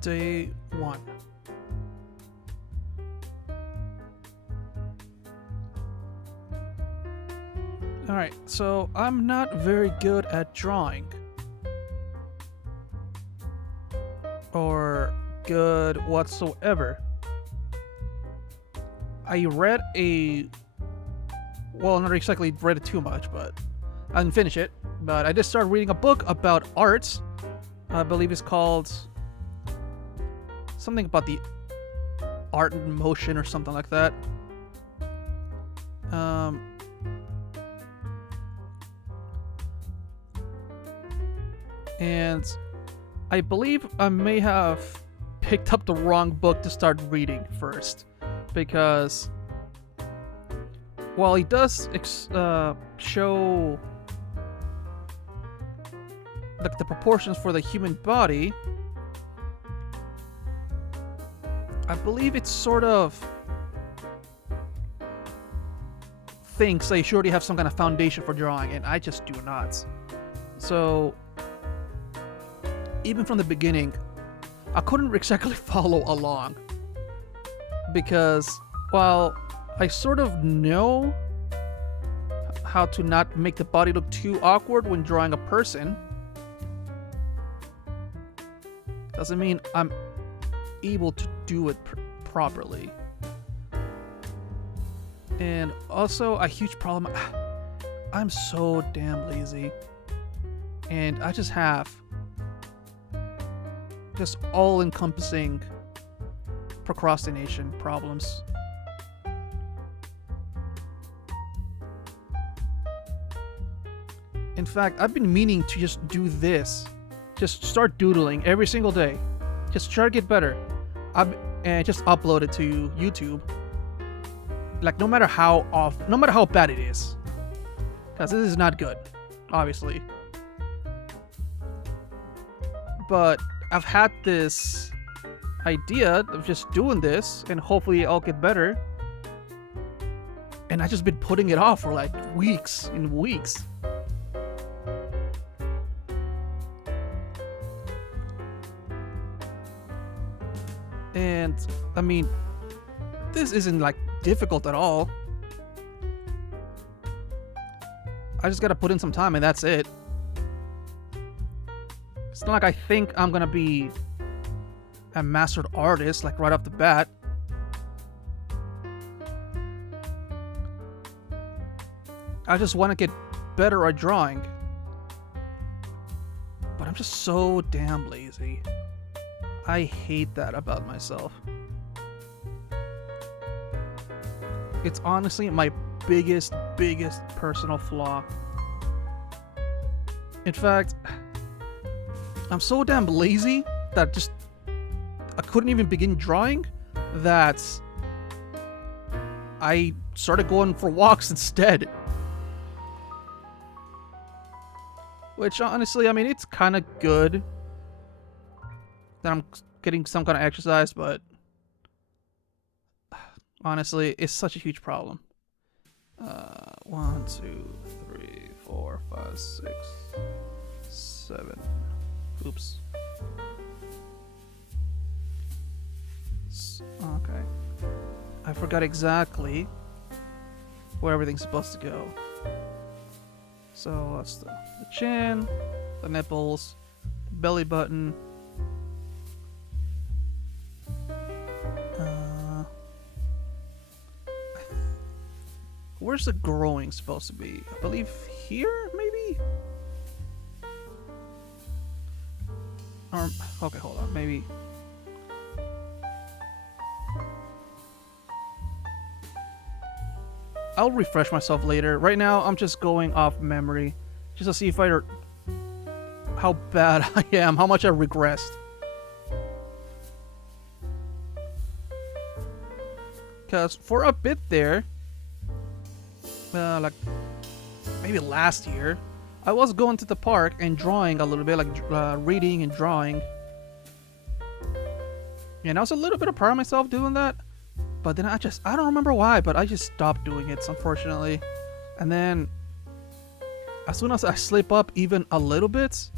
Day 1. Alright, so I'm not very good at drawing. Or good whatsoever. I read well, not exactly read it too much, but I didn't finish it. But I just started reading a book about arts. I believe it's called something about the art in motion or something like that. And I believe I may have picked up the wrong book to start reading first, because while he does show like the proportions for the human body, I believe it's sort of thinks they should already have some kind of foundation for drawing, and I just do not. So even from the beginning, I couldn't exactly follow along, because while I sort of know how to not make the body look too awkward when drawing a person, doesn't mean I'm able to do it properly. And also a huge problem, I'm so damn lazy, and I just have just all-encompassing procrastination problems. In fact, I've been meaning to just do this. Just start doodling every single day. Just try to get better. And just upload it to YouTube. Like, no matter how bad it is. Because this is not good, obviously. But I've had this idea of just doing this, and hopefully I'll get better. And I've just been putting it off for like weeks and weeks. And I mean, this isn't like difficult at all. I just gotta put in some time and that's it. It's not like I think I'm gonna be a mastered artist like right off the bat. I just want to get better at drawing. But I'm just so damn lazy. I hate that about myself. It's honestly my biggest personal flaw. In fact, I'm so damn lazy that I couldn't even begin drawing, that I started going for walks instead. Which honestly, I mean, it's kind of good that I'm getting some kind of exercise, but honestly, it's such a huge problem. 1, 2, 3, 4, 5, 6, 7. Oops. Okay. I forgot exactly where everything's supposed to go. So that's the chin, the nipples, the belly button. Where's the growing supposed to be? I believe here, maybe? Okay, hold on, maybe. I'll refresh myself later. Right now, I'm just going off memory, just to see if how bad I am, how much I regressed. Because for a bit there, like maybe last year, I was going to the park and drawing a little bit, like reading and drawing. And I was a little bit proud of myself doing that. But then I don't remember why, but I just stopped doing it, unfortunately. And then, as soon as I slip up even a little bit,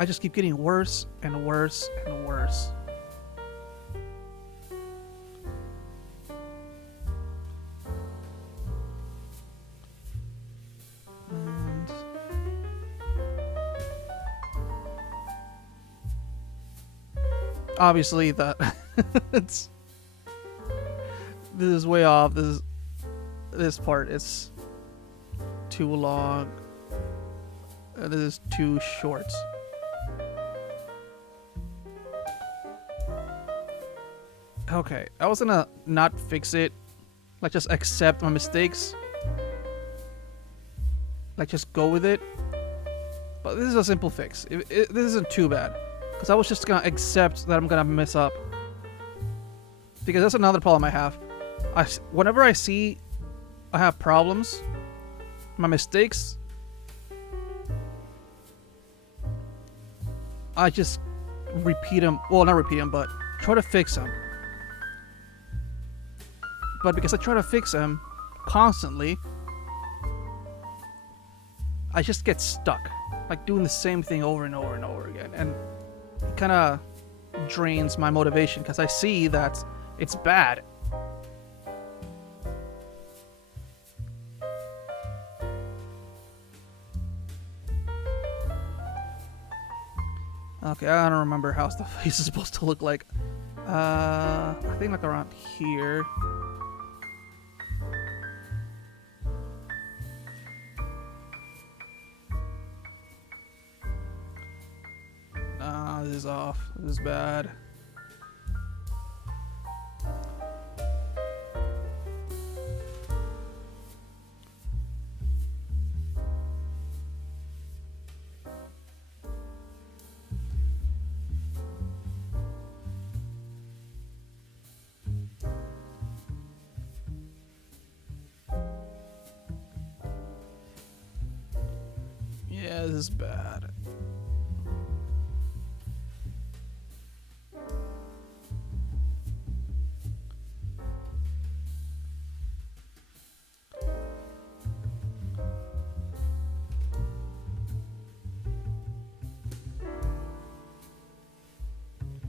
I just keep getting worse and worse and worse. And obviously that it's this is way off. This part is too long. This is too short. Okay, I was gonna not fix it, like just accept my mistakes, like just go with it. But this is a simple fix. This isn't too bad, because I was just gonna accept that I'm gonna mess up. Because that's another problem I have. Whenever I see I have problems, my mistakes, I just repeat them. Well, not repeat them, but try to fix them. But because I try to fix them constantly, I just get stuck, like doing the same thing over and over and over again, and it kind of drains my motivation because I see that it's bad. Okay, I don't remember how the face is supposed to look like. I think like around here. This is off. This is bad. Yeah, this is bad.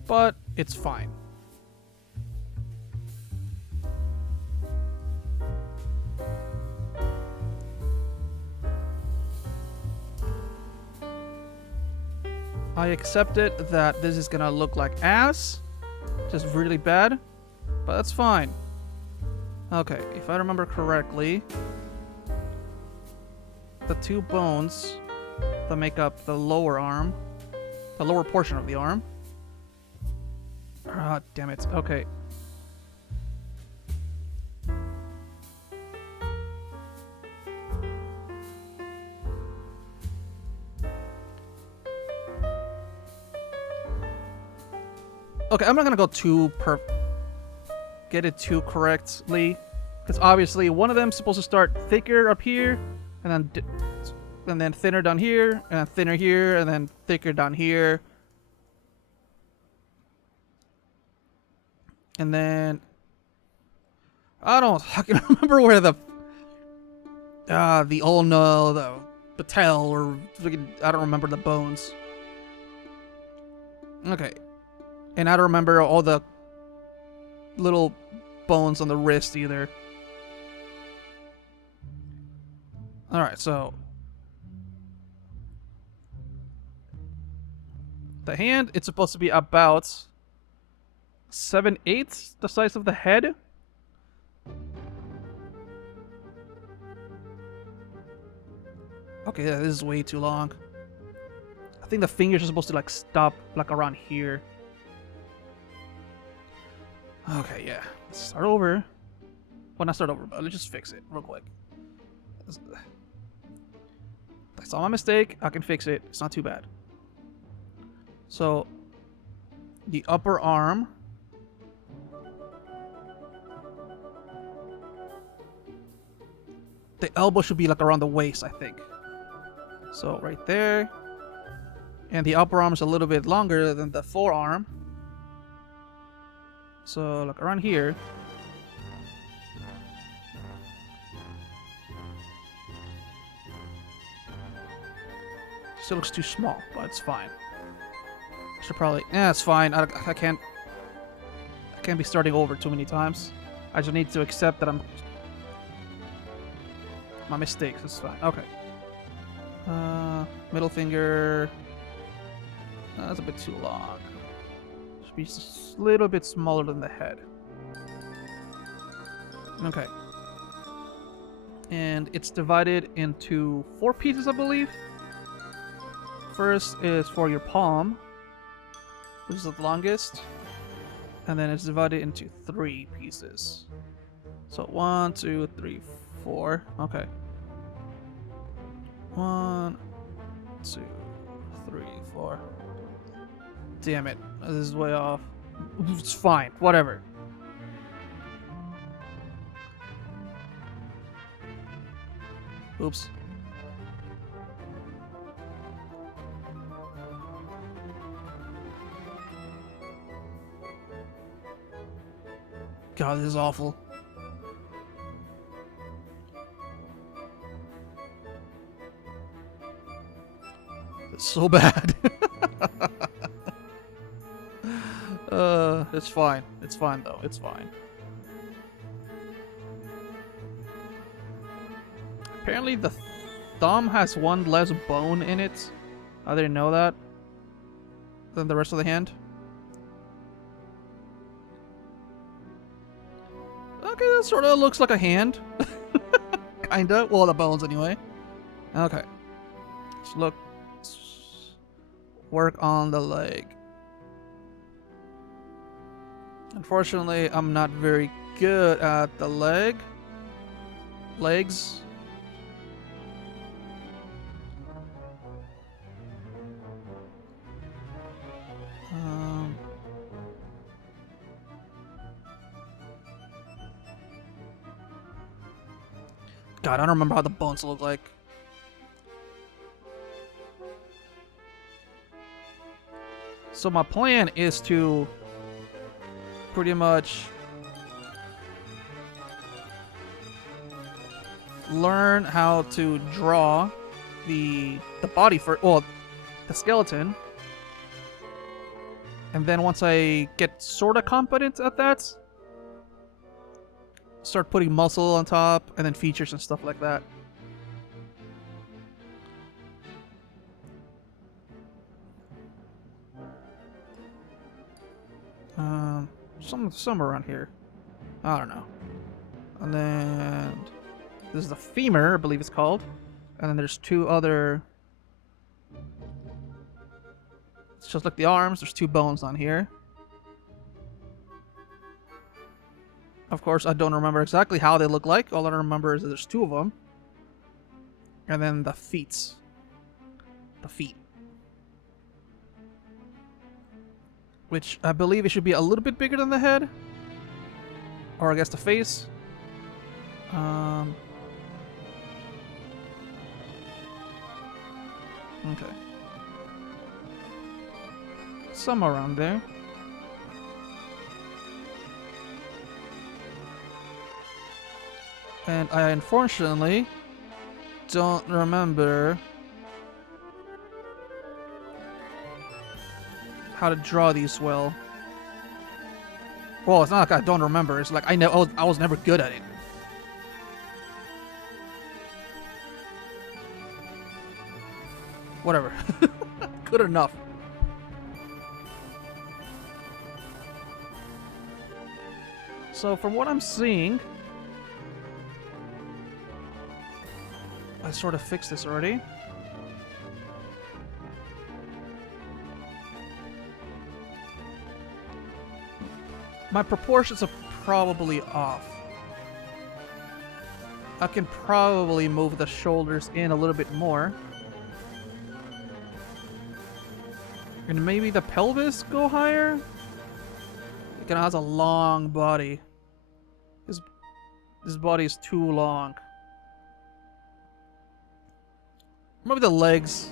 But it's fine. I accepted that this is gonna look like ass, just really bad, but that's fine. Okay, if I remember correctly, the two bones that make up the lower arm, the lower portion of the arm. Ah, damn it. Okay. Okay, I'm not gonna go get it too correctly, because obviously one of them's supposed to start thicker up here, and then thinner down here, and then thinner here, and then thicker down here. And then I can remember where the ulna, the patella, or I don't remember the bones. Okay, and I don't remember all the little bones on the wrist either. All right, so the hand, it's supposed to be about 7/8 the size of the head. Okay, yeah, this is way too long. I think the fingers are supposed to like stop like around here. Okay, yeah. Let's start over. Well, not start over, but let's just fix it real quick. I saw my mistake. I can fix it. It's not too bad. So, the upper arm. The elbow should be like around the waist, I think. So, right there. And the upper arm is a little bit longer than the forearm. So, like around here. Still looks too small, but it's fine. Should probably. Yeah, it's fine. I can't. I can't be starting over too many times. I just need to accept that I'm my mistakes. It's fine. Okay. Middle finger. That's a bit too long. Should be just a little bit smaller than the head. Okay. And it's divided into 4 pieces, I believe. First is for your palm, which is the longest. And then it's divided into 3 pieces. So 1, 2, 3, 4. Okay. 1, 2, 3, 4. Damn it. This is way off. It's fine. Whatever. Oops. God, this is awful. It's so bad. It's fine. It's fine though. It's fine. Apparently the thumb has 1 less bone in it. I didn't know that. Than the rest of the hand. Okay, that sort of looks like a hand. Kinda. Well, the bones anyway. Okay. Let's work on the leg. Unfortunately, I'm not very good at the legs. God, I don't remember how the bones look like. So my plan is to pretty much learn how to draw the body for the skeleton, and then once I get sort of competent at that, start putting muscle on top and then features and stuff like that. Somewhere around here. I don't know. And then this is the femur, I believe it's called. And then there's 2 other. It's just like the arms. There's 2 bones on here. Of course, I don't remember exactly how they look like. All I remember is that there's 2 of them. And then the feet. The feet. Which I believe it should be a little bit bigger than the head. Or I guess the face. Okay. Somewhere around there. And I unfortunately don't remember how to draw these well. Well, it's not like I don't remember. It's like I know I was never good at it. Whatever. Good enough. So from what I'm seeing, I sort of fixed this already. My proportions are probably off. I can probably move the shoulders in a little bit more. And maybe the pelvis go higher? It kind of has a long body. This body is too long. Maybe the legs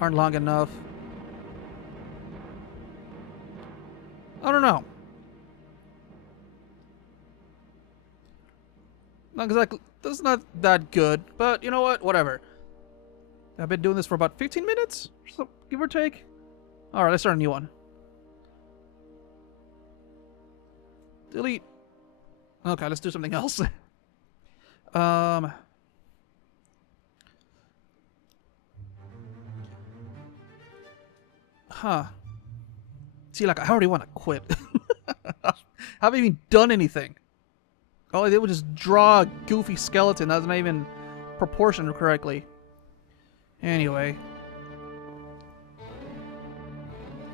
aren't long enough. I don't know. Not exactly. That's not that good, but you know what? Whatever. I've been doing this for about 15 minutes, so give or take. Alright, let's start a new one. Delete. Okay, let's do something else. Huh. See, like, I already want to quit. I haven't even done anything. All I did was just draw a goofy skeleton that's not even proportioned correctly. Anyway.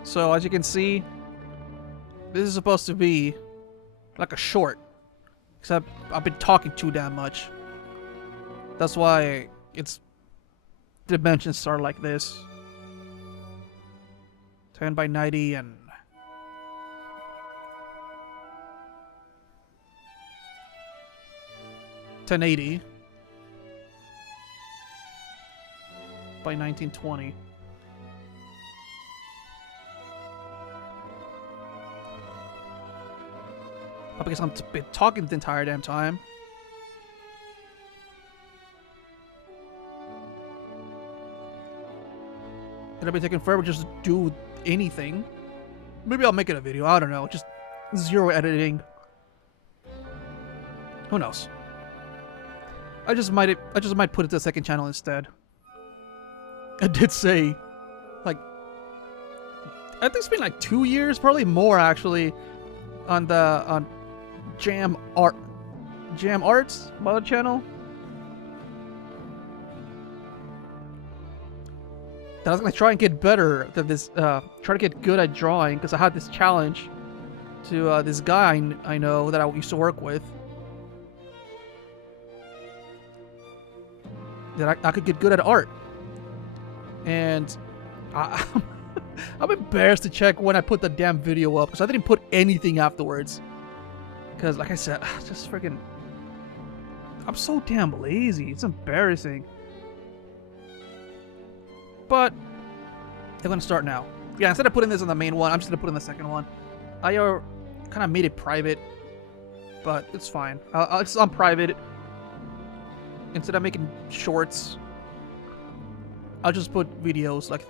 So, as you can see, this is supposed to be like a short. Except I've been talking too damn much. That's why its dimensions are like this. 10 by 90 and 1080 by 1920. Because I'm been talking the entire damn time. It'll be taking forever just to do anything. Maybe I'll make it a video. I don't know. Just zero editing. Who knows? I just might put it to the second channel instead. I did say, like, I think it's been like 2 years, probably more actually, on Jahm Art's mod channel. That I was gonna try and get better than this. Try to get good at drawing because I had this challenge to this guy I know that I used to work with. That I could get good at art, and I'm embarrassed to check when I put the damn video up because I didn't put anything afterwards. Because, like I said, just freaking, I'm so damn lazy. It's embarrassing. But I'm gonna start now. Yeah, instead of putting this on the main one, I'm just gonna put in the second one. I kind of made it private, but it's fine. It's on private. Instead of making shorts, I'll just put videos. Like,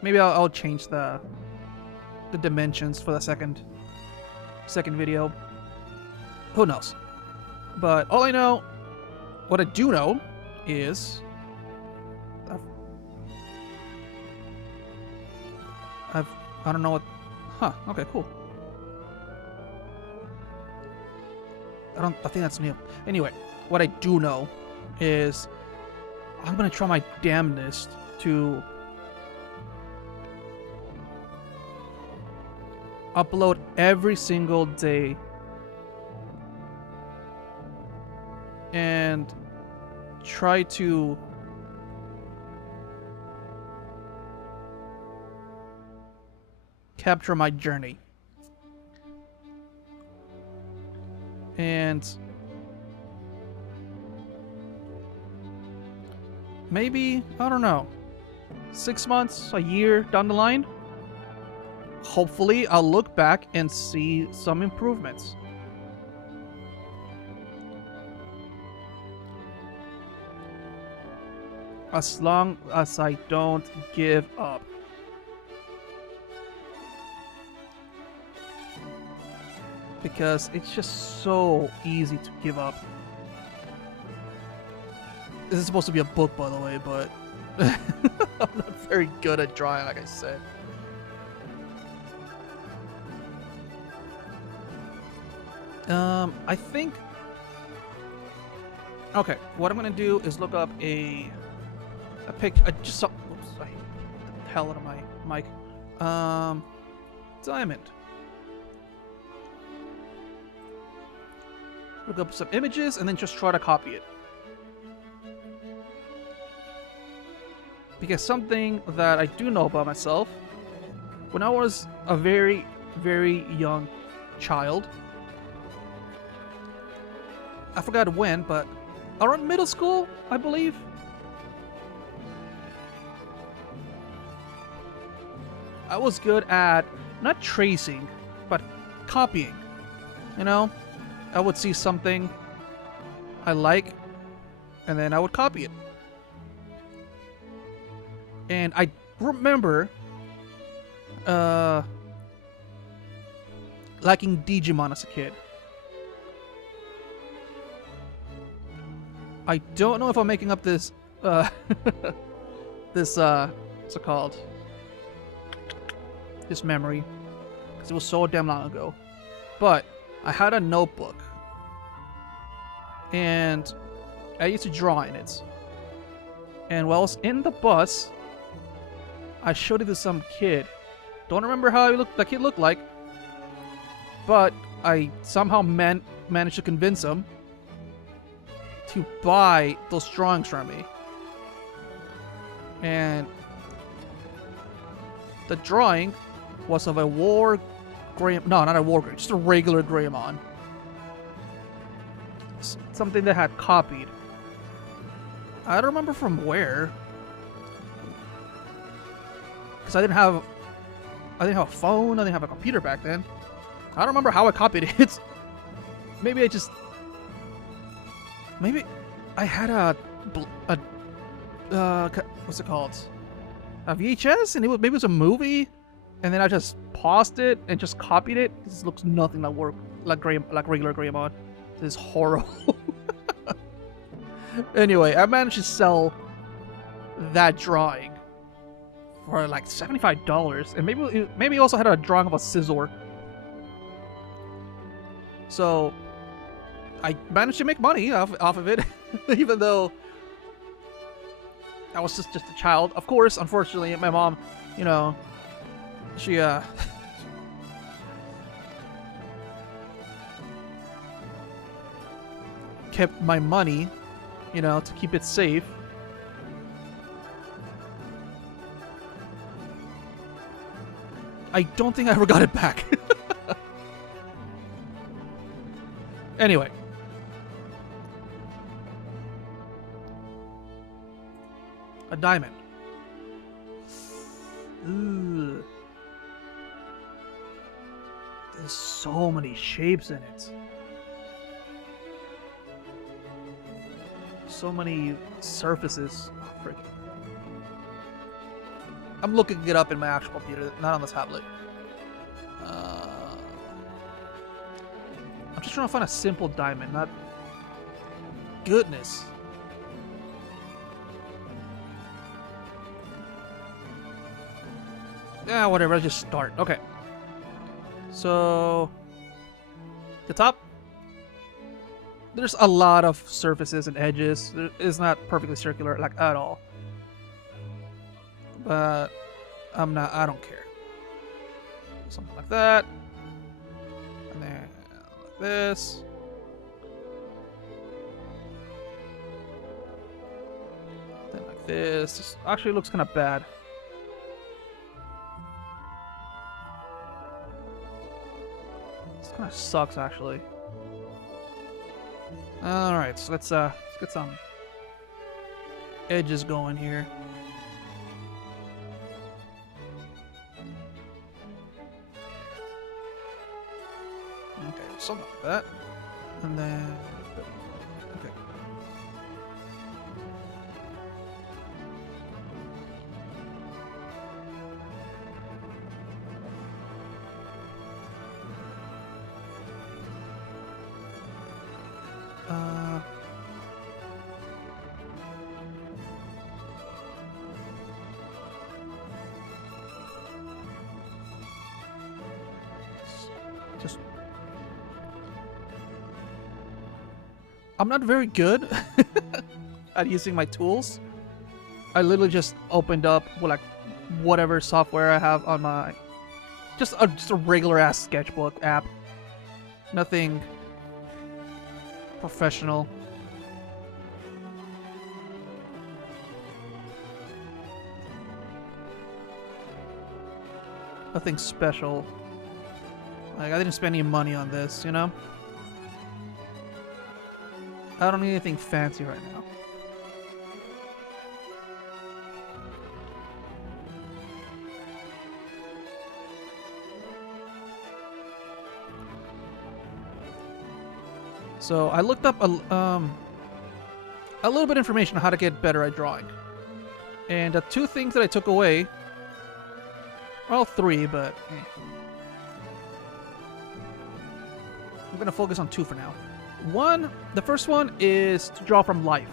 maybe I'll change the dimensions for the second video. Who knows? But all I know, what I do know, is I don't know what. Huh? Okay, cool. I think that's new. Anyway. What I do know is I'm gonna try my damnedest to upload every single day and try to capture my journey. And maybe, I don't know, 6 months, a year down the line, hopefully I'll look back and see some improvements. As long as I don't give up. Because it's just so easy to give up. This is supposed to be a book, by the way, but I'm not very good at drawing, like I said. I think... Okay, what I'm gonna do is look up a picture. I just saw... Oops, I hit the hell out of my mic. Diamond. Look up some images and then just try to copy it. Because something that I do know about myself, when I was a very, very young child, I forgot when, but around middle school, I believe, I was good at not tracing, but copying. You know, I would see something I like, and then I would copy it. And I remember uh, liking Digimon as a kid. I don't know if I'm making up this, what's it called? This memory. Because it was so damn long ago. But I had a notebook. And I used to draw in it. And while I was in the bus, I showed it to some kid. Don't remember how the kid looked like. But I somehow managed to convince him to buy those drawings from me. And the drawing was of a war Greymon. No, not a war Greymon, just a regular Greymon. Something that had copied. I don't remember from where. Because I didn't have a phone, I didn't have a computer back then. I don't remember how I copied it. Maybe I had a what's it called? A VHS, and maybe it was a movie, and then I just paused it and just copied it. This looks nothing like regular Greymon. This is horrible. Anyway, I managed to sell that drawing for like $75, and maybe also had a drawing of a scissor. So I managed to make money off of it, even though I was just a child. Of course, unfortunately, my mom, she kept my money, to keep it safe. I don't think I ever got it back. Anyway. A diamond. Ooh. There's so many shapes in it. So many surfaces. Oh, frick. I'm looking it up in my actual computer, not on the tablet. I'm just trying to find a simple diamond, not... Goodness. Yeah, whatever, let's just start. Okay. So... The top. There's a lot of surfaces and edges. It's not perfectly circular, like, at all. But... I don't care. Something like that. And then... like this. Then like this. This actually looks kind of bad. This kind of sucks, actually. Alright, so let's get some edges going here. Okay, something like that. And then... okay. Just... I'm not very good at using my tools. I literally just opened up like whatever software I have on my... just a regular ass sketchbook app. Nothing professional. Nothing special. Like, I didn't spend any money on this, you know? I don't need anything fancy right now. So I looked up a little bit of information on how to get better at drawing. And the two things that I took away Well, three, but I'm gonna focus on two for now. One, the first one is to draw from life.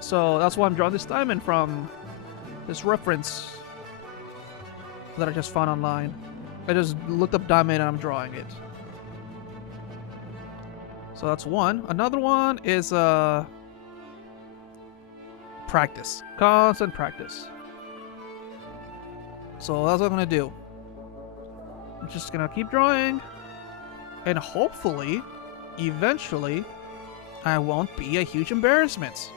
So that's why I'm drawing this time, and from this reference that I just found online. I just looked up diamond and I'm drawing it. So that's one. Another one is practice. Constant practice. So that's what I'm gonna do. I'm just gonna keep drawing, and hopefully, eventually, I won't be a huge embarrassment.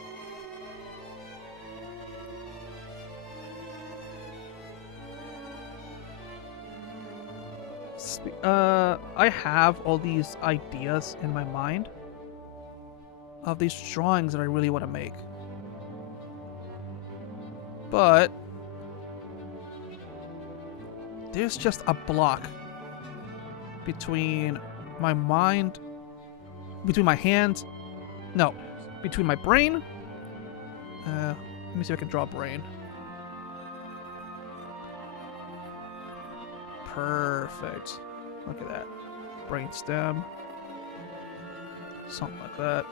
I have all these ideas in my mind of these drawings that I really want to make. But there's just a block between my mind, between my hands, no, between my brain. Let me see if I can draw a brain. Perfect. Look at that. Brain stem. Something like that.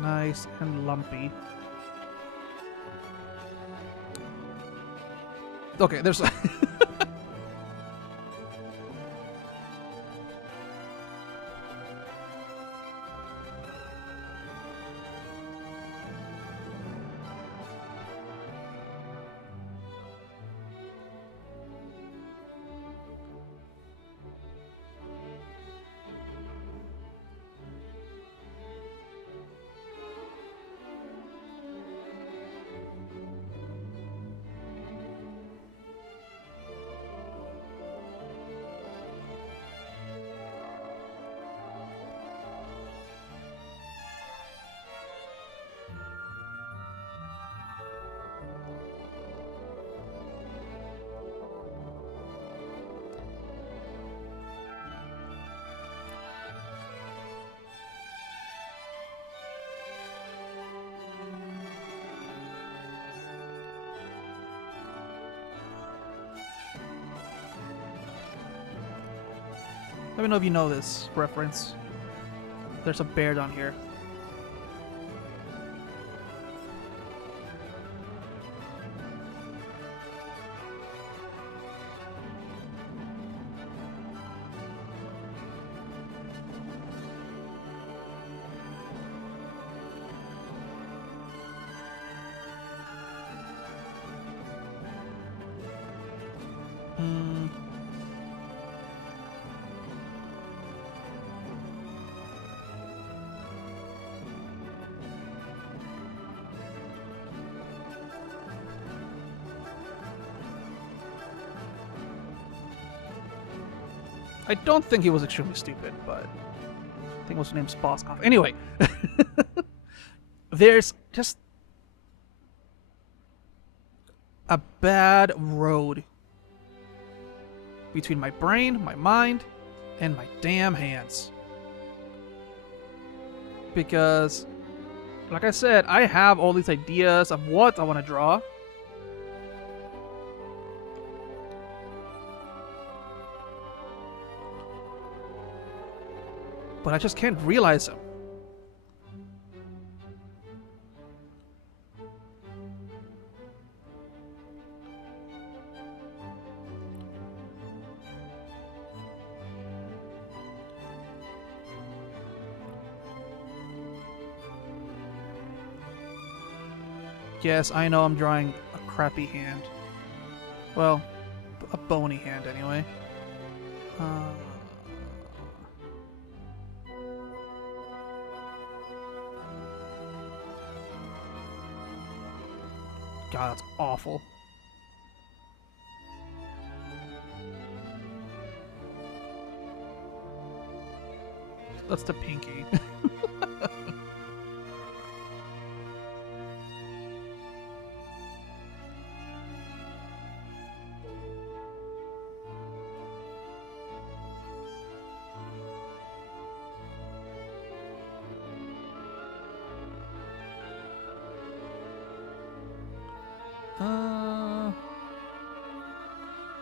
Nice and lumpy. Okay, there's... Let me know if you know this reference. There's a bear down here. I don't think he was extremely stupid, but I think what's his name's Boskov. Anyway, there's just a bad road between my brain, my mind, and my damn hands. Because, like I said, I have all these ideas of what I want to draw. But I just can't realize them. Yes, I know I'm drawing a crappy hand. Well, a bony hand anyway. God, that's awful. That's the pinky.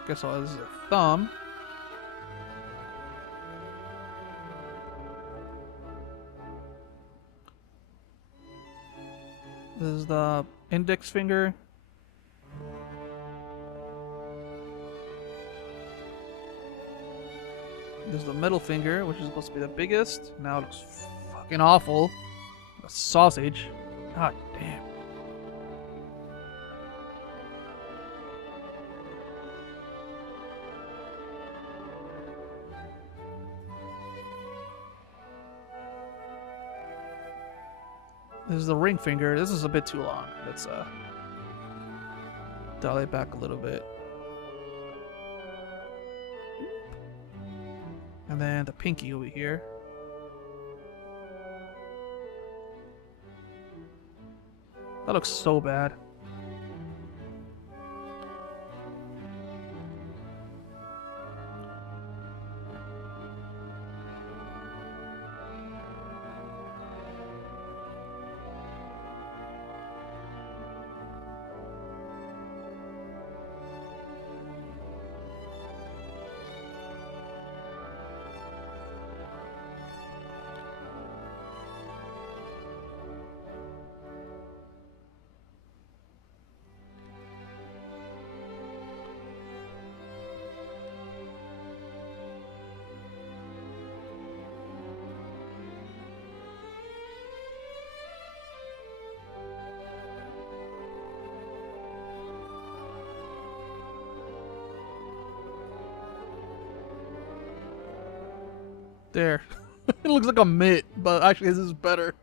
Guess all this is a thumb. This is the index finger. This is the middle finger, which is supposed to be the biggest. Now it looks fucking awful. A sausage. God damn. This is the ring finger. This is a bit too long. Let's dial it back a little bit. And then the pinky over here. That looks so bad. There. It looks like a mitt, but actually this is better.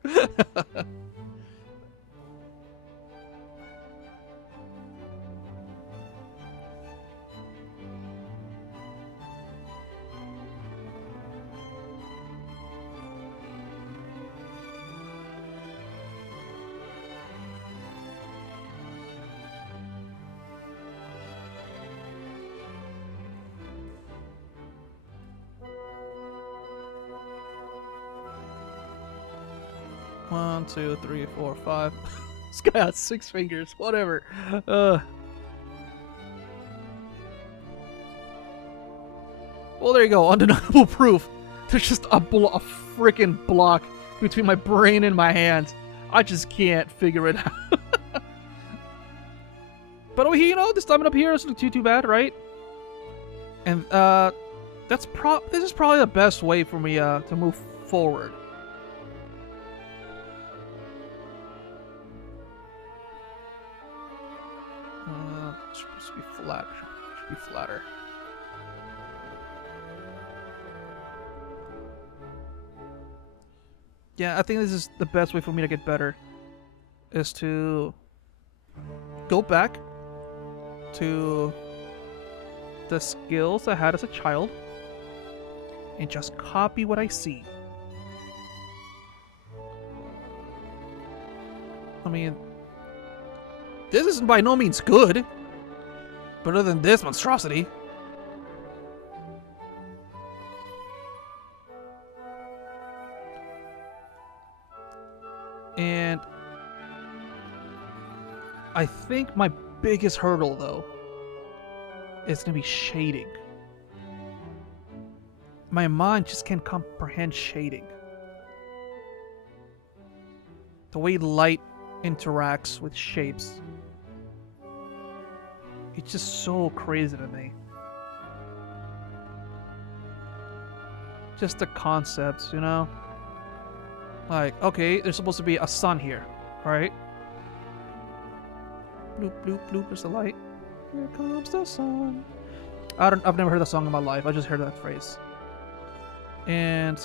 One, two, three, four, five. This guy has 6 fingers. Whatever. Well, there you go. Undeniable proof. There's just a freaking block between my brain and my hands. I just can't figure it out. But you know, this time up here isn't too bad, right? And this is probably the best way for me to move forward. It's supposed to be flat. Should be flatter. Yeah, I think this is the best way for me to get better. Is to go back to the skills I had as a child and just copy what I see. I mean, this isn't by no means good, but other than this monstrosity. And I think my biggest hurdle, though, is going to be shading. My mind just can't comprehend shading. The way light interacts with shapes. It's just so crazy to me. Just the concepts, you know? Like, okay, there's supposed to be a sun here, right? Bloop, bloop, bloop, there's the light. Here comes the sun. I've never heard that song in my life. I just heard that phrase. And...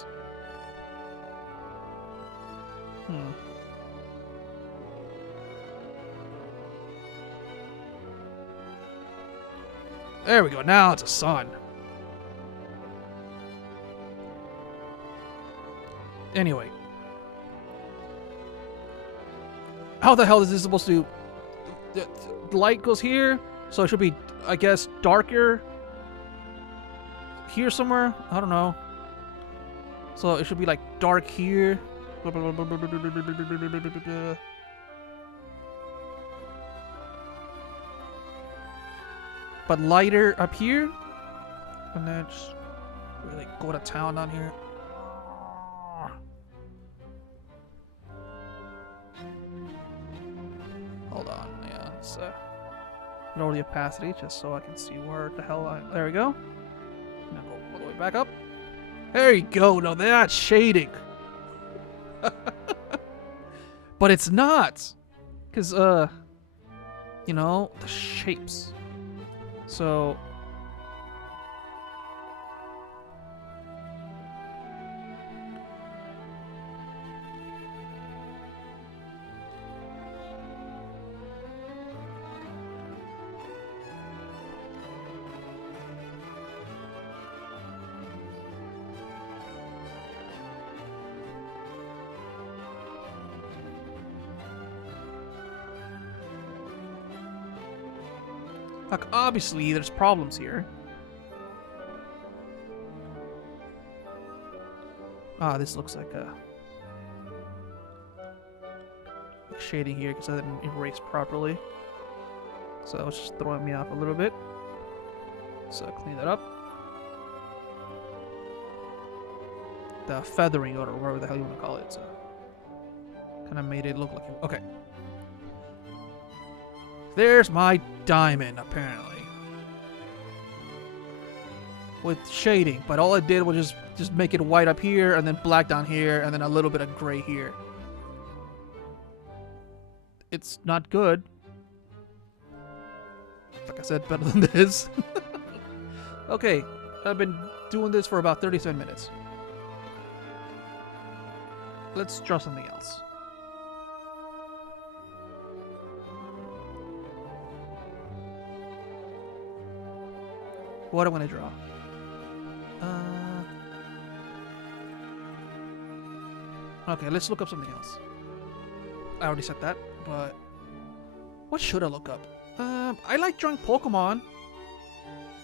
There we go, now it's a sun. Anyway. How the hell is this supposed to... The light goes here, so it should be, I guess, darker here somewhere? I don't know. So it should be like dark here. but lighter up here, and then just really go to town on here. Hold on, yeah, let's lower the opacity just so I can see where the hell I. There we go. Now go all the way back up. There you go. No, that's shading. But it's not, because you know, the shapes. So like, obviously, there's problems here. Ah, this looks like a shading here because I didn't erase properly. So it's just throwing me off a little bit. So clean that up. The feathering or whatever the hell you want to call it. So kind of made it look like it. Okay. There's my diamond, apparently. With shading, but all I did was just make it white up here, and then black down here, and then a little bit of gray here. It's not good. Like I said, better than this. Okay, I've been doing this for about 37 minutes. Let's draw something else. What am I going to draw? Okay, let's look up something else. I already said that, but what should I look up? I like drawing Pokemon.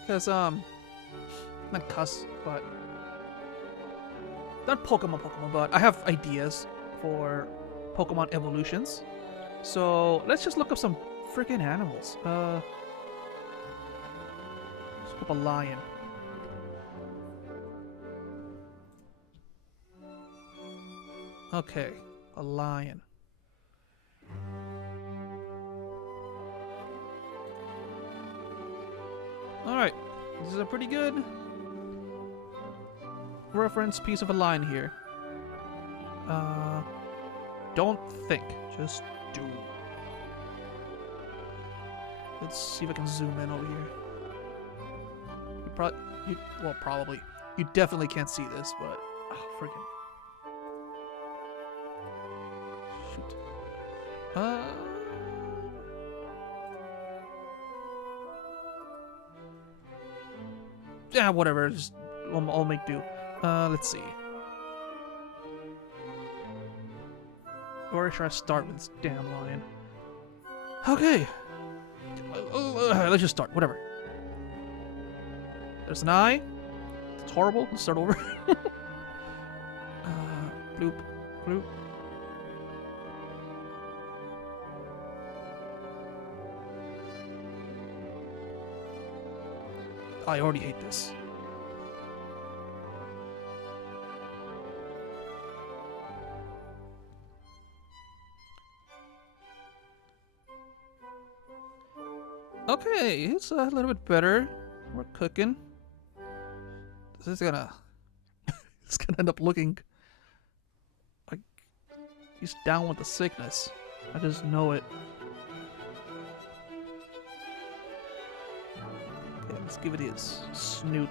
Because, not cuss, but not Pokemon, but I have ideas for Pokemon evolutions. So let's just look up some freaking animals. Let's look up a lion. Okay, a lion. Alright, this is a pretty good reference piece of a lion here. Don't think, just do. Let's see if I can zoom in over here. Probably. You definitely can't see this, but oh, freaking. Shoot. Yeah, whatever. Just I'll make do. Let's see. Where should I start with this damn lion? Okay. Let's just start. Whatever. There's an eye. It's horrible. Let's start over. Bloop. Bloop. I already hate this. Okay, it's a little bit better. We're cooking. This is gonna... it's gonna end up looking like he's down with the sickness. I just know it. Okay, let's give it his snoot.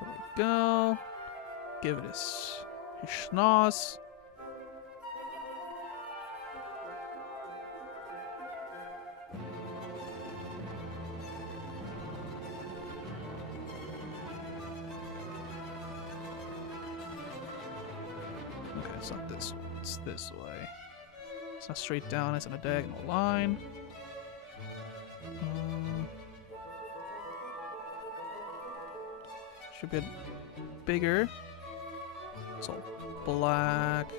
There we go. Give it his schnoz. Okay, it's not this. It's this way. It's not straight down. It's on a diagonal line. Should be bigger. It's all black.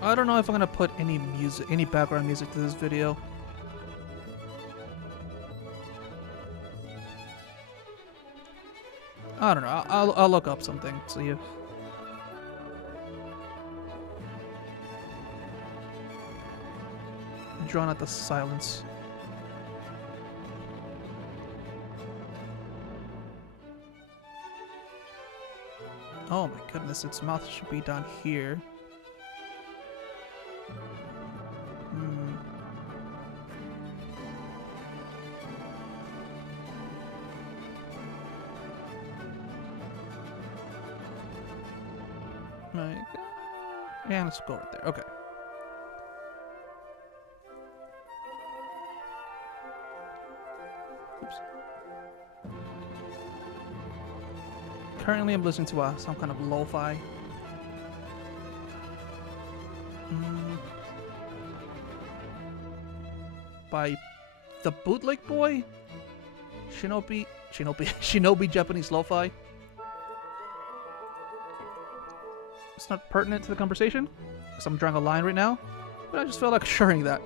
I don't know if I'm gonna put any music, any background music to this video. I don't know. I'll look up something. See if. Drawn out the silence. Oh my goodness! Its mouth should be down here. Yeah, let's go right there. Okay. Oops. Currently, I'm listening to some kind of lo-fi. By the Bootleg Boy? Shinobi Japanese lo-fi? It's not pertinent to the conversation, because I'm drawing a line right now, but I just felt like sharing that.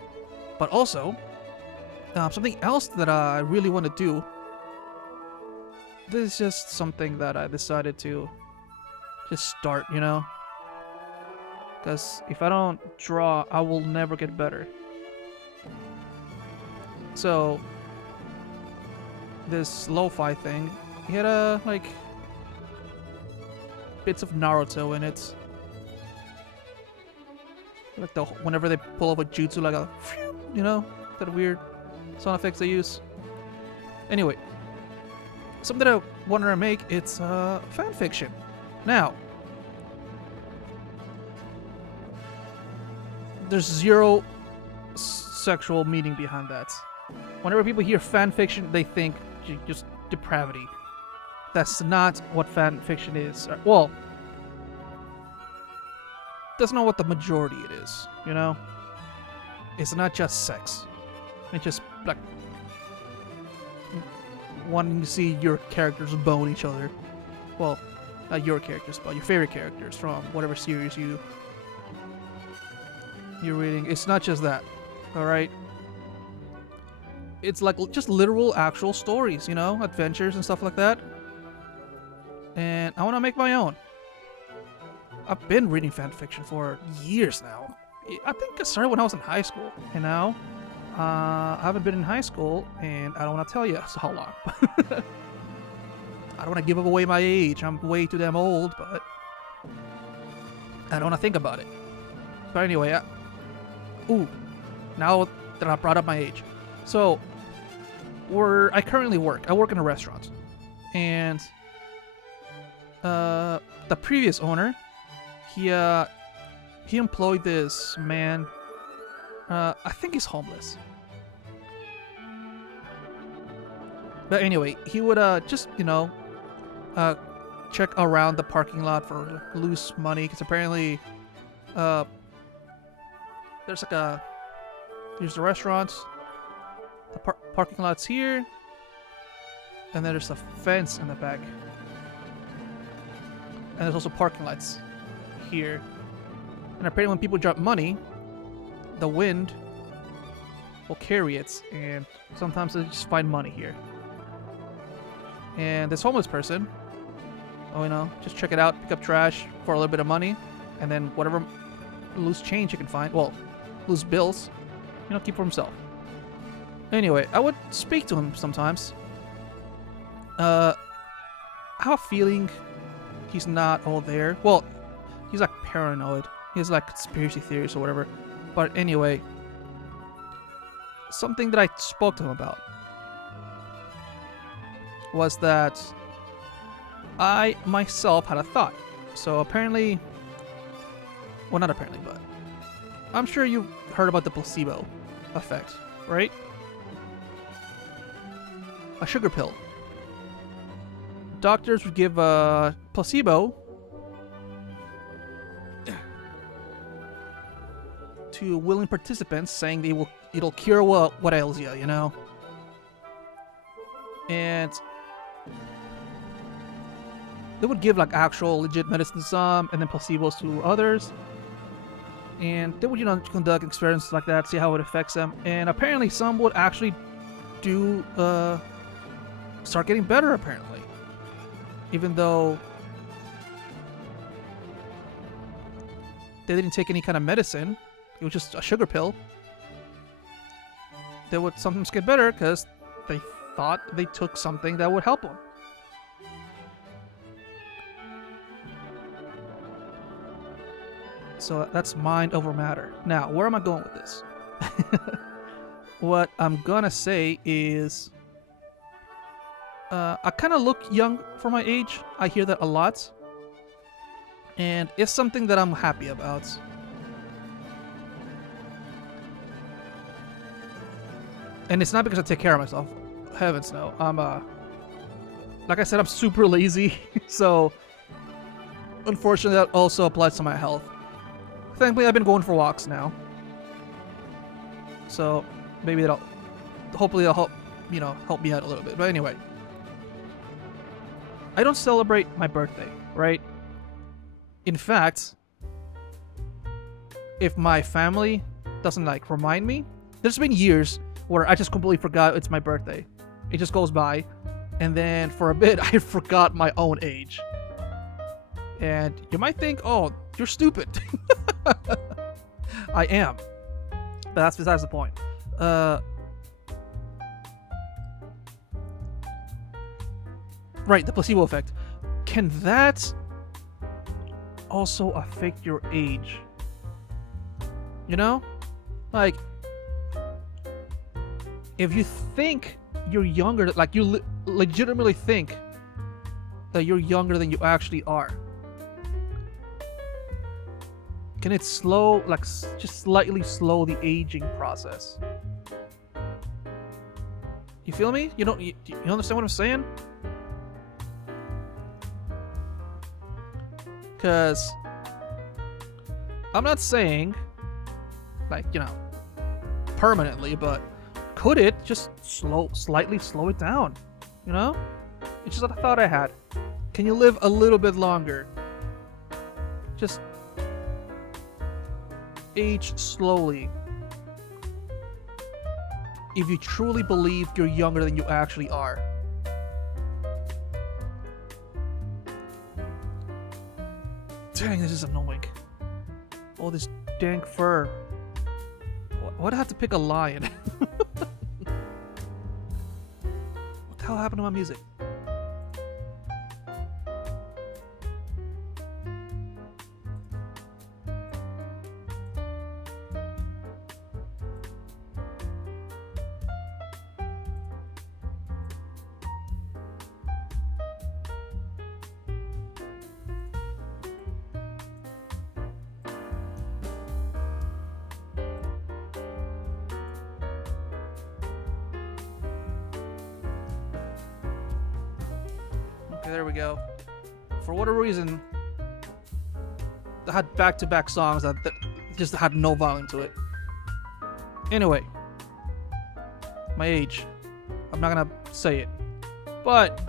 But also, something else that I really want to do, this is just something that I decided to just start, you know? Because if I don't draw, I will never get better. So, this lo-fi thing, it had like, bits of Naruto in it. Like whenever they pull off a jutsu, like a, you know, that weird sound effects they use. Anyway, something that I wanted to make, it's fan fiction. Now, there's zero sexual meaning behind that. Whenever people hear fan fiction, they think just depravity. That's not what fan fiction is. Well, that's not what the majority it is, you know? It's not just sex. It's just, like, wanting to see your characters bone each other. Well, not your characters, but your favorite characters from whatever series you're reading. It's not just that, alright? It's like just literal, actual stories, you know? Adventures and stuff like that. And I want to make my own. I've been reading fan fiction for years now. I think I started when I was in high school. And now, I haven't been in high school, and I don't want to tell you how long. I don't want to give away my age. I'm way too damn old, but I don't want to think about it. But anyway, now that I brought up my age. So, I currently work. I work in a restaurant. And the previous owner, he employed this man. I think he's homeless. But anyway, he would just, you know, check around the parking lot for loose money, because apparently there's the restaurants, the parking lot's here, and then there's a fence in the back. And there's also parking lights here. And apparently when people drop money, the wind will carry it, and sometimes they just find money here. And this homeless person, you know, just check it out, pick up trash for a little bit of money, and then whatever loose change you can find, well, loose bills, you know, keep for himself. Anyway, I would speak to him sometimes. I have a feeling he's not all there. Well, he's like paranoid. He has like conspiracy theories or whatever. But anyway, something that I spoke to him about was that I myself had a thought. So apparently, well, not apparently, but I'm sure you've heard about the placebo effect, right? A sugar pill. doctors would give a placebo to willing participants, saying it'll cure what ails you, you know. And they would give like actual legit medicine to some, and then placebos to others. And they would, you know, conduct experiments like that, see how it affects them. And apparently, some would actually start getting better. Apparently, even though they didn't take any kind of medicine, it was just a sugar pill. They would sometimes get better because they thought they took something that would help them. So that's mind over matter. Now, where am I going with this? What I'm gonna say is, I kind of look young for my age. I hear that a lot. And it's something that I'm happy about. And it's not because I take care of myself. Heavens no. Like I said, I'm super lazy. So, unfortunately, that also applies to my health. Thankfully, I've been going for walks now. So, maybe hopefully that'll help me out a little bit. But anyway, I don't celebrate my birthday, right? In fact, if my family doesn't like remind me, there's been years where I just completely forgot it's my birthday. It just goes by, and then for a bit I forgot my own age. And you might think, oh, you're stupid. I am. But that's besides the point. Right, the placebo effect. Can that also affect your age? You know? Like, if you think you're younger, like you legitimately think that you're younger than you actually are, can it slow, like just slightly slow the aging process? You feel me? You understand what I'm saying? Because I'm not saying, like, you know, permanently, but could it just slightly slow it down? You know? It's just a thought I had. Can you live a little bit longer? Just age slowly. If you truly believe you're younger than you actually are. Dang, this is annoying. All this dank fur. Why'd I have to pick a lion? What the hell happened to my music? Okay, there we go. For whatever reason, I had back-to-back songs that just had no volume to it. Anyway, my age. I'm not gonna say it. But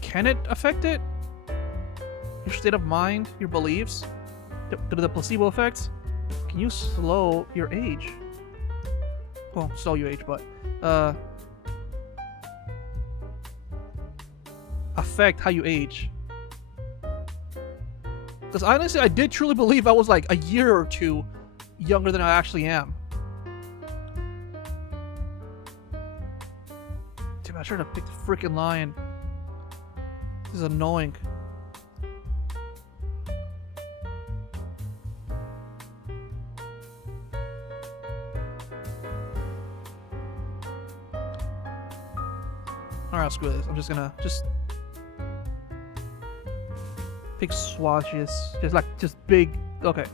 can it affect it? Your state of mind, your beliefs? Due to the placebo effects? Can you slow your age? Well, slow your age, but affect how you age. Because honestly, I did truly believe I was like a year or two younger than I actually am. Damn, I should have picked a freaking lion. This is annoying. Alright, screw this. I'm just gonna pick swatches. Just big. Okay.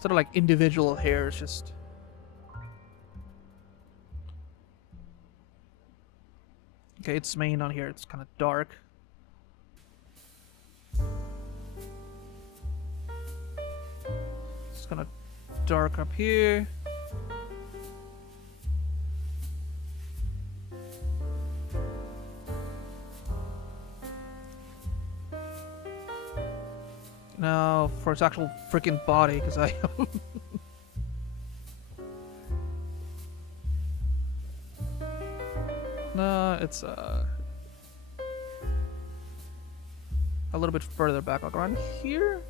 Instead of like individual hairs, just. Okay, its mane on here. It's kind of dark. It's kind of dark up here. Now for its actual freaking body, because I. No, it's a little bit further back. I'll go around here.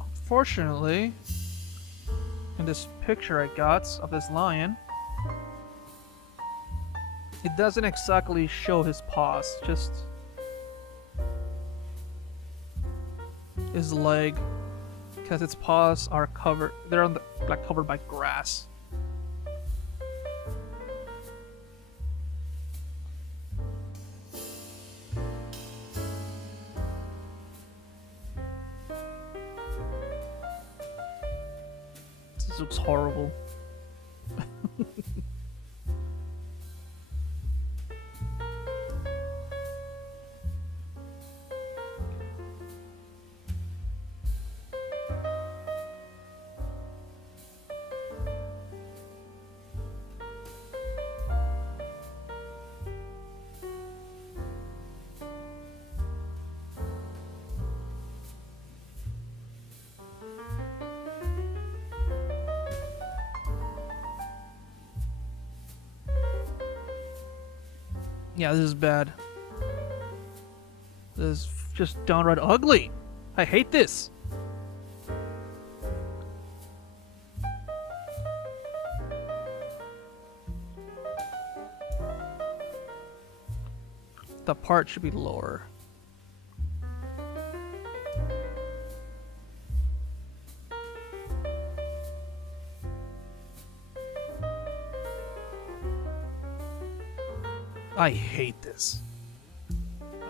Unfortunately, in this picture I got of this lion, it doesn't exactly show his paws, just his leg, because its paws are covered. They're on the, like covered by grass. This looks horrible. Yeah, this is bad. This is just downright ugly. I hate this. The part should be lower. I hate this.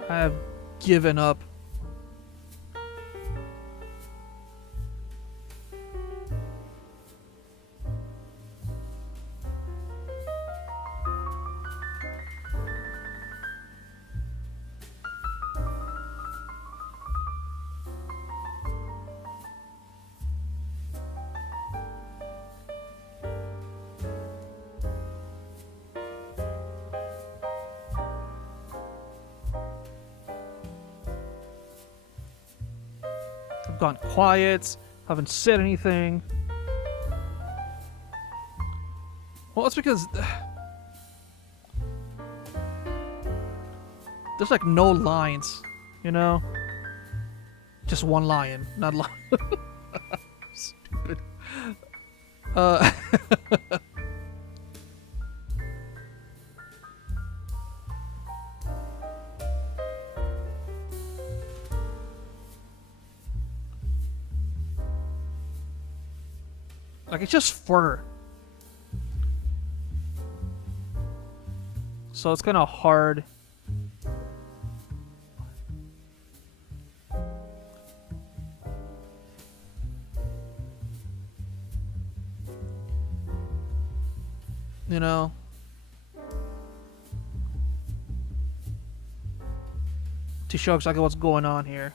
I've given up. I've gone quiet, haven't said anything. Well, it's because there's like no lines, you know? Just one lion, not lion. Stupid. Like, it's just fur. So it's kind of hard. You know? To show exactly what's going on here.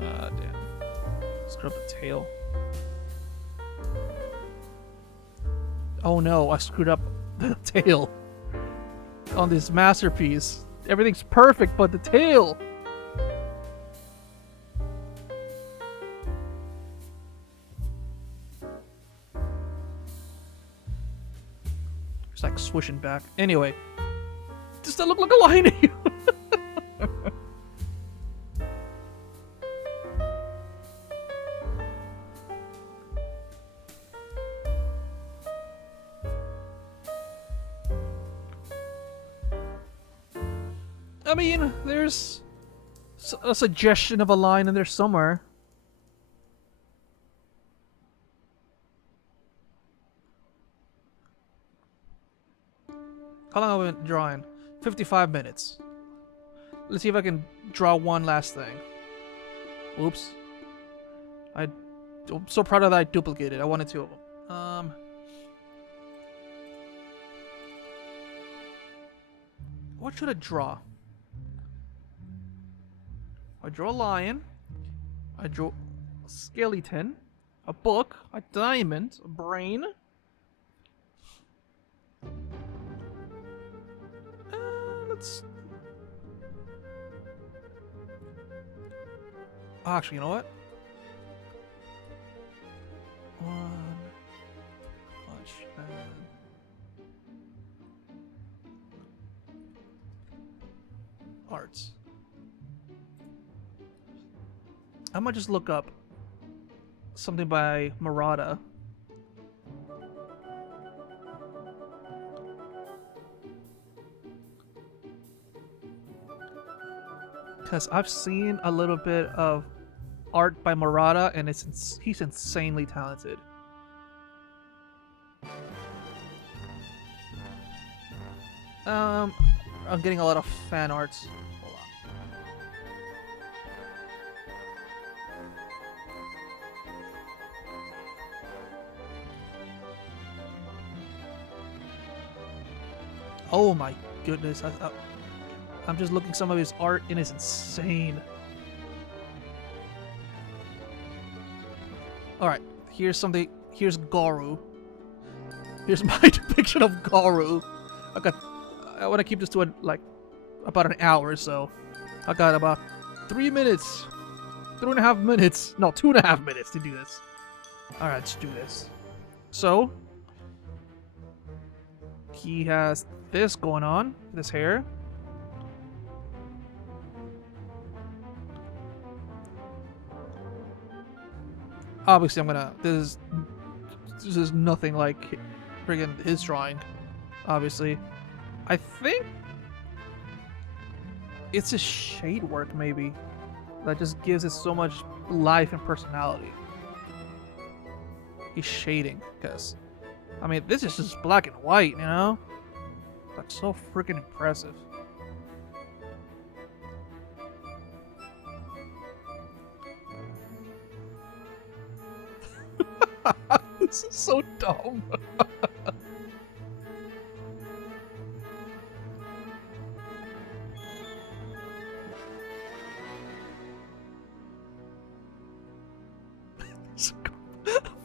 Damn. Screw up the tail. Oh no, I screwed up the tail on this masterpiece. Everything's perfect, but the tail. It's like swishing back. Anyway, does that look like a lion to you? I mean, there's a suggestion of a line in there somewhere. How long have I been drawing? 55 minutes. Let's see if I can draw one last thing. Oops. I'm so proud of that I duplicated. I wanted two of them. What should I draw? I draw a lion. I draw a skeleton. A book. A diamond. A brain. Let's... Actually, you know what? One... Punch. Arts. I might just look up something by Murata. Because I've seen a little bit of art by Murata, and he's insanely talented. I'm getting a lot of fan arts. Hold on. Oh my goodness! I'm just looking at some of his art, and it's insane. All right, here's something. Here's Garu. Here's my depiction of Garu. I want to keep this to like about an hour, so I got about 3 minutes, 3.5 minutes, no, 2.5 minutes to do this. All right, let's do this. So he has this going on, this hair. Obviously, I'm gonna. This is nothing like friggin' his drawing. Obviously, I think it's his shade work maybe that just gives it so much life and personality. He's shading, because I mean, this is just black and white, you know. That's so freaking impressive. This is so dumb.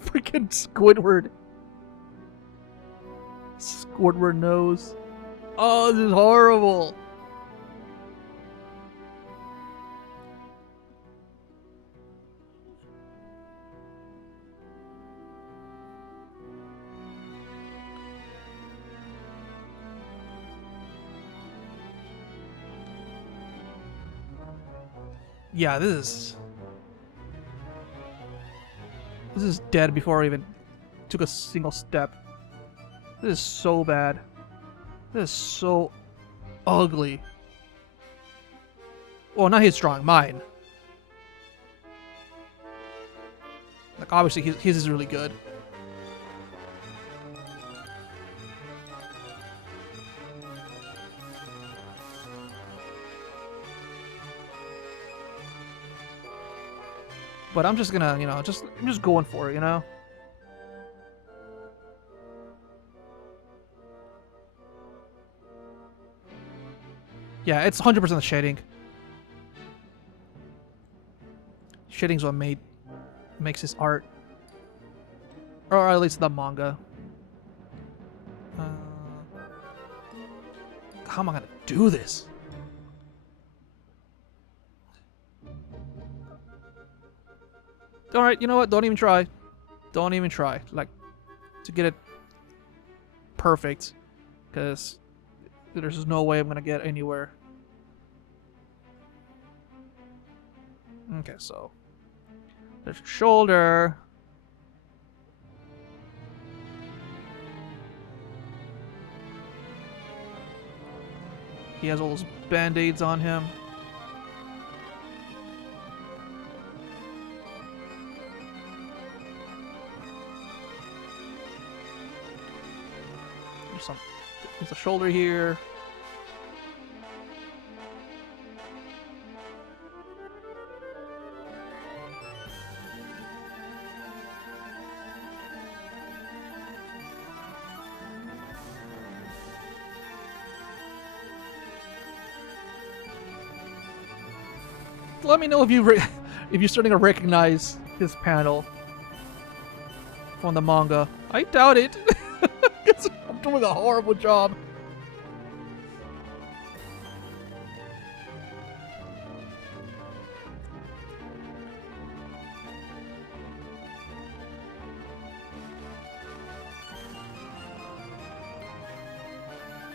Freaking Squidward. Squidward nose. Oh, this is horrible. Yeah, this is dead before I even took a single step. This is so bad. This is so ugly. Well, not his drawing, mine. Like, obviously, his is really good. But I'm just gonna, you know, I'm just going for it, you know? Yeah, it's 100% shading. Shading's what makes his art. Or at least the manga. How am I gonna do this? Alright, you know what? Don't even try. Don't even try. Like, to get it perfect. Because there's no way I'm gonna get anywhere. Okay, so there's your shoulder. He has all those band-aids on him. There's a shoulder here. Let me know if if you're starting to recognize this panel from the manga. I doubt it. I'm doing a horrible job.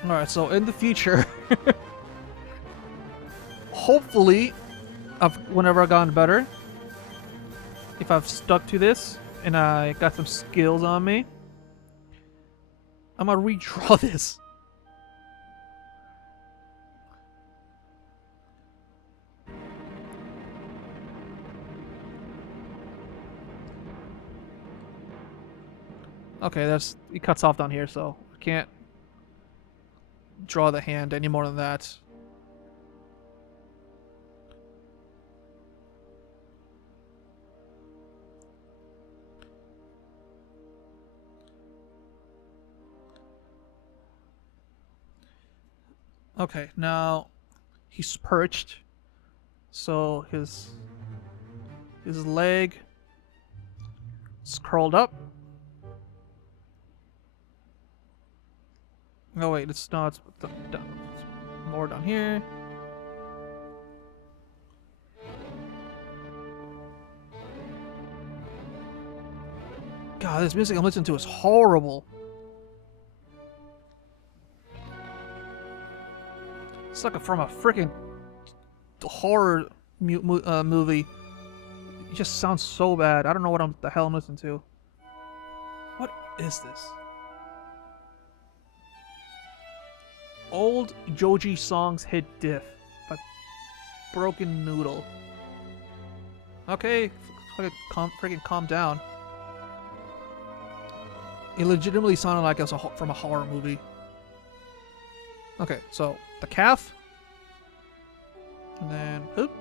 Alright, so in the future, hopefully, whenever I've gotten better, if I've stuck to this and I got some skills on me, I'm gonna redraw this. Okay, it cuts off down here, so I can't draw the hand any more than that. Okay, now he's perched, so his leg is curled up. Oh wait, it's not. It's more down here. God, this music I'm listening to is horrible. It's like from a freaking horror movie. It just sounds so bad. I don't know what the hell I'm listening to. What is this? Old Joji songs hit diff by Broken Noodle. Okay, freaking calm down. It legitimately sounded like it was from a horror movie. Okay, so the calf, and then oop.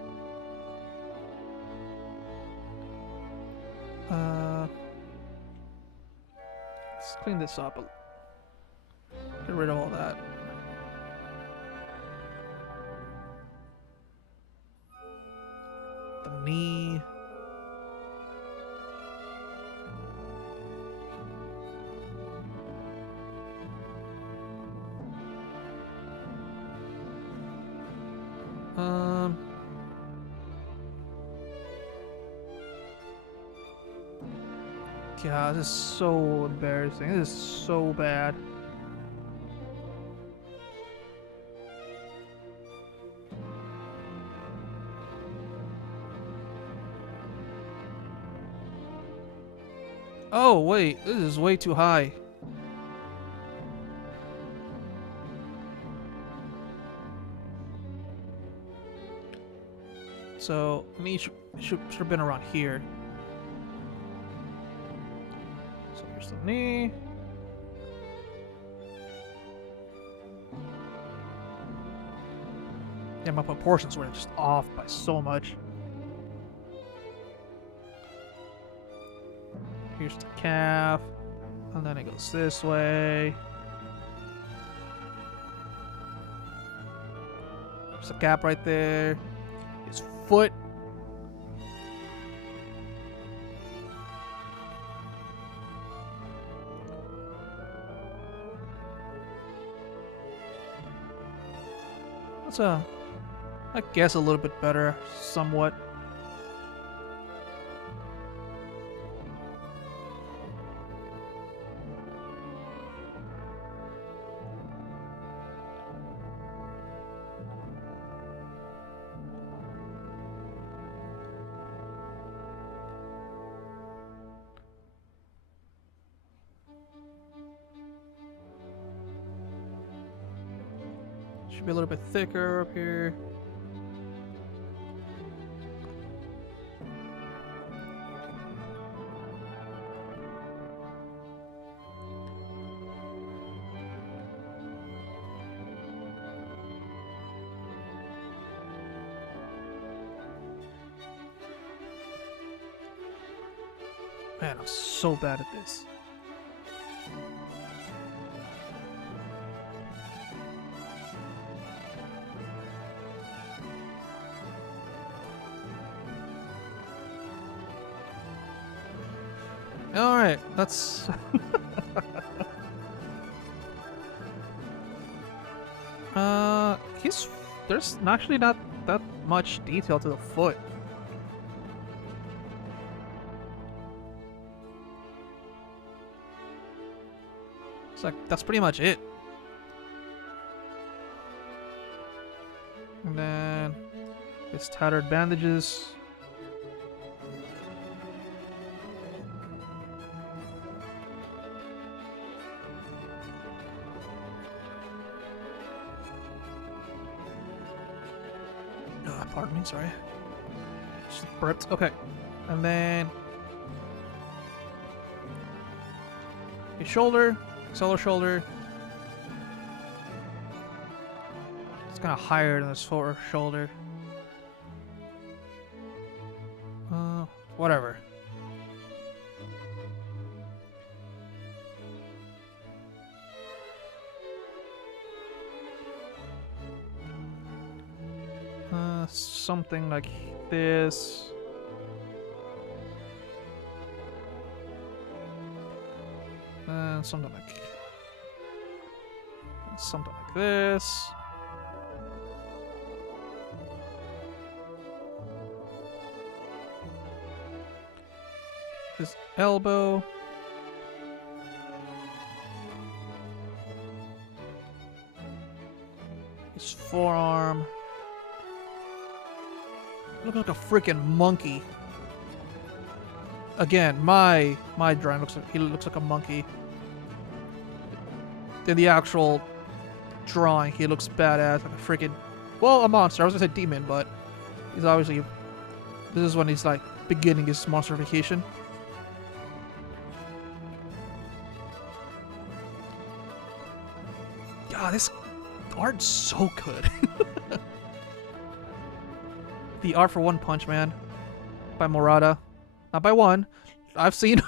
Let's clean this up. Get rid of all that. The knee. God, this is so embarrassing. This is so bad. Oh, wait. This is way too high. So, I mean, it should have been around here. So here's the knee. Yeah, my proportions were just off by so much. Here's the calf. And then it goes this way. There's a gap right there. His foot. That's I guess a little bit better, somewhat. Should be a little bit thicker up here. Man, I'm so bad at this. Alright, that's... There's actually not that much detail to the foot. It's like, that's pretty much it. And then, his tattered bandages. Pardon me, sorry. Just burped. Okay. And then his shoulder, solar shoulder. It's kind of higher than his lower shoulder. Whatever. Something like this. Something like this. His elbow. His forearm. Looks like a freaking monkey. Again, my drawing looks like a monkey. In the actual drawing, he looks badass, like a freaking, well, a monster. I was gonna say demon, but he's obviously, this is when he's like beginning his monsterification. God, this art's so good. The art for One Punch Man by Murata. Not by one. I've seen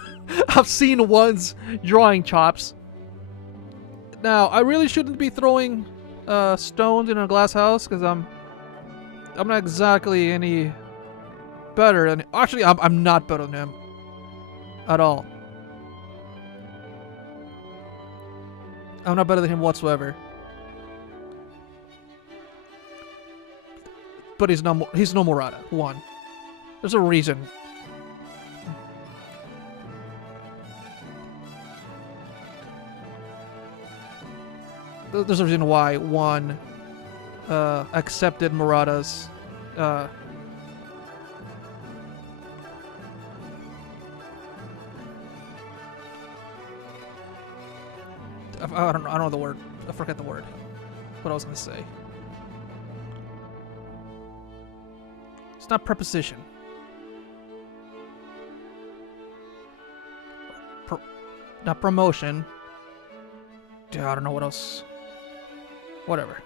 I've seen one's drawing chops. Now, I really shouldn't be throwing stones in a glass house because I'm not exactly any better than, actually I'm not better than him at all. I'm not better than him whatsoever. But he's no Murata. One. There's a reason. There's a reason why one accepted Murata's I don't know the word. I forget the word. What I was gonna say. It's not preposition. Not promotion. I don't know what else. Whatever.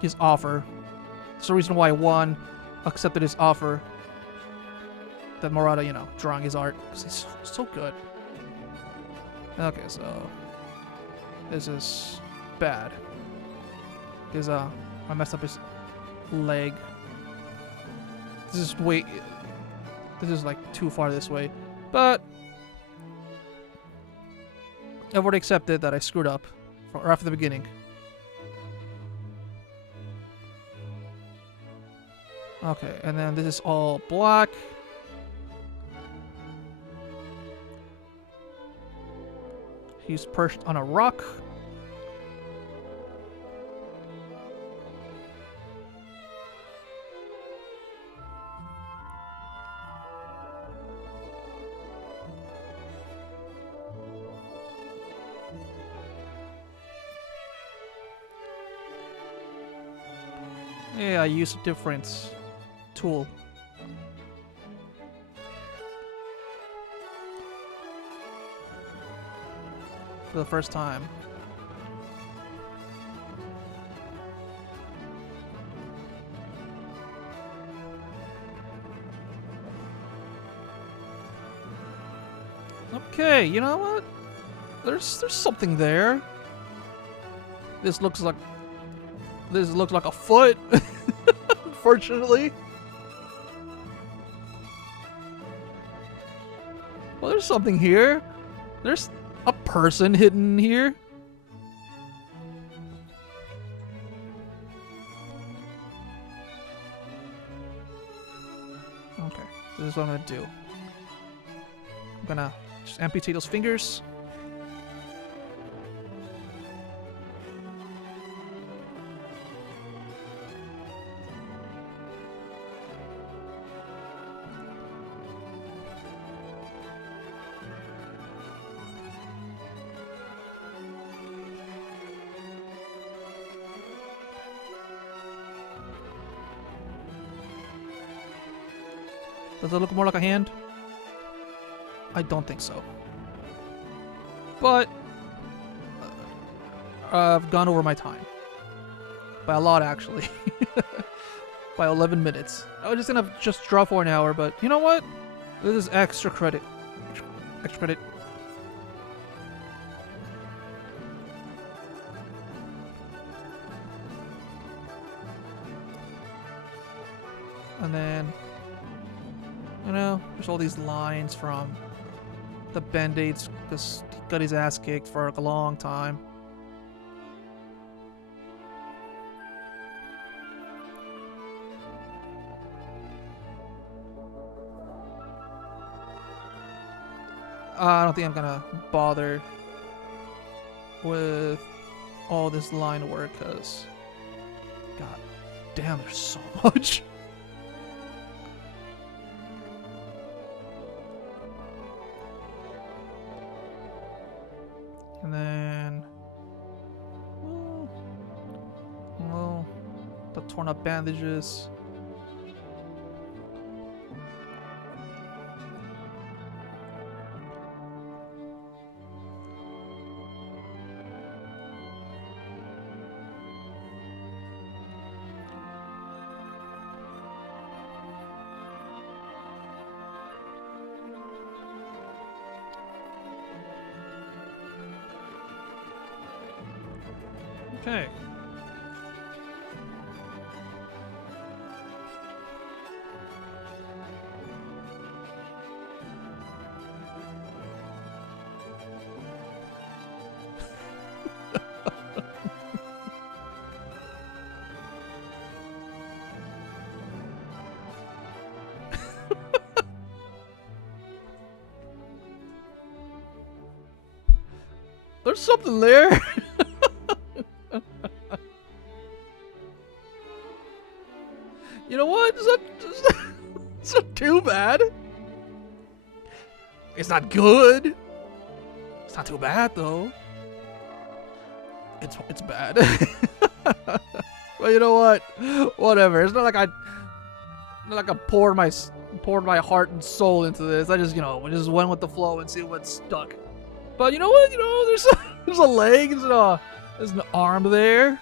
His offer. It's the reason why one accepted his offer. That Murata, drawing his art. Because he's so good. Okay, so this is bad. Because I messed up his leg. This is like too far this way. But I've already accepted that I screwed up right after the beginning. Okay, and then this is all black. He's perched on a rock. Yeah, I used a different tool. For the first time. Okay, you know what? There's something there. This looks like a foot. Unfortunately. Well, there's something here. There's a person hidden here. Okay, this is what I'm gonna do. I'm gonna just amputate those fingers. Does it look more like a hand? I don't think so. But I've gone over my time. By a lot, actually. By 11 minutes. I was just gonna draw for an hour, but you know what? This is extra credit. Extra credit. And then, you know, there's all these lines from the Band-Aids because he got his ass kicked for a long time. I don't think I'm gonna bother with all this line work because, god damn, there's so much. And then, well, the torn up bandages. Okay. There's something there. You know what? It's not too bad. It's not good. It's not too bad though. It's bad. But you know what? Whatever. It's not like I poured my heart and soul into this. I just, we just went with the flow and see what stuck. But you know what? There's a leg. There's an arm there.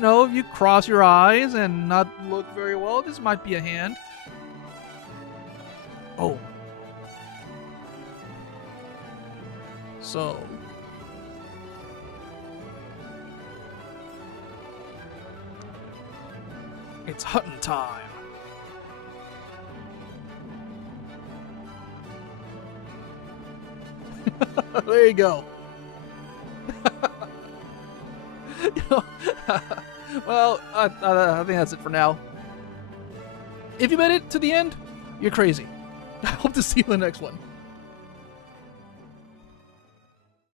If you cross your eyes and not look very well, this might be a hand. Oh. So. It's hunting time. There you go. Well, I think that's it for now. If you made it to the end, you're crazy. I hope to see you in the next one.